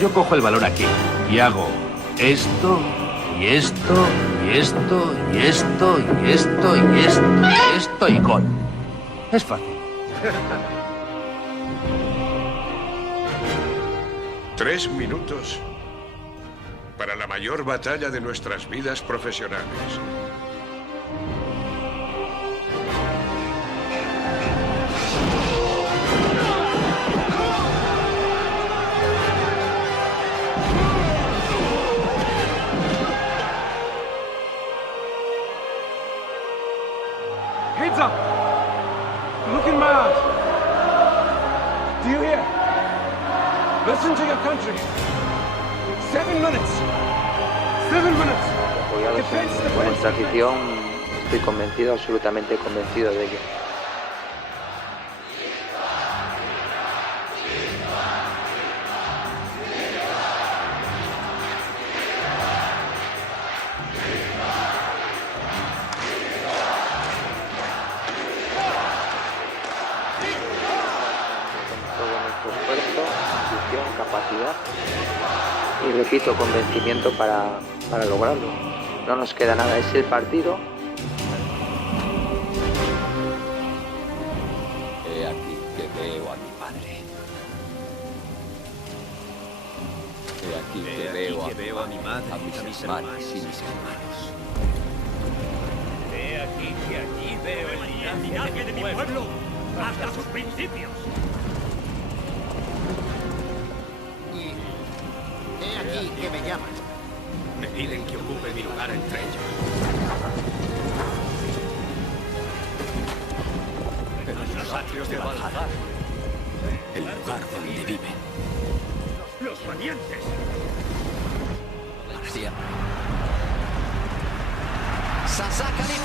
Yo cojo el balón aquí y hago esto, y esto, y esto, y esto, y esto, y esto, y esto, y gol. Es fácil. 3 minutos para la mayor batalla de nuestras vidas profesionales. Heads up! You're looking mad. Do you hear? Listen to your country. 7 minutes. 7 minutes. Apoyados por nuestra afición, estoy convencido, absolutamente convencido de ello. Esfuerzo, ambición, capacidad y repito, convencimiento para lograrlo. No nos queda nada, es el partido. He aquí que veo a mi padre. He aquí que veo a mi madre, a mis hermanos y mis hermanos. He aquí que allí veo el linaje de mi pueblo hasta sus principios. He aquí que me llaman. Me piden que ocupe mi lugar entre ellos. En los atrios de Valhalla, El lugar donde viven. los valientes. Para siempre. Sasaka ni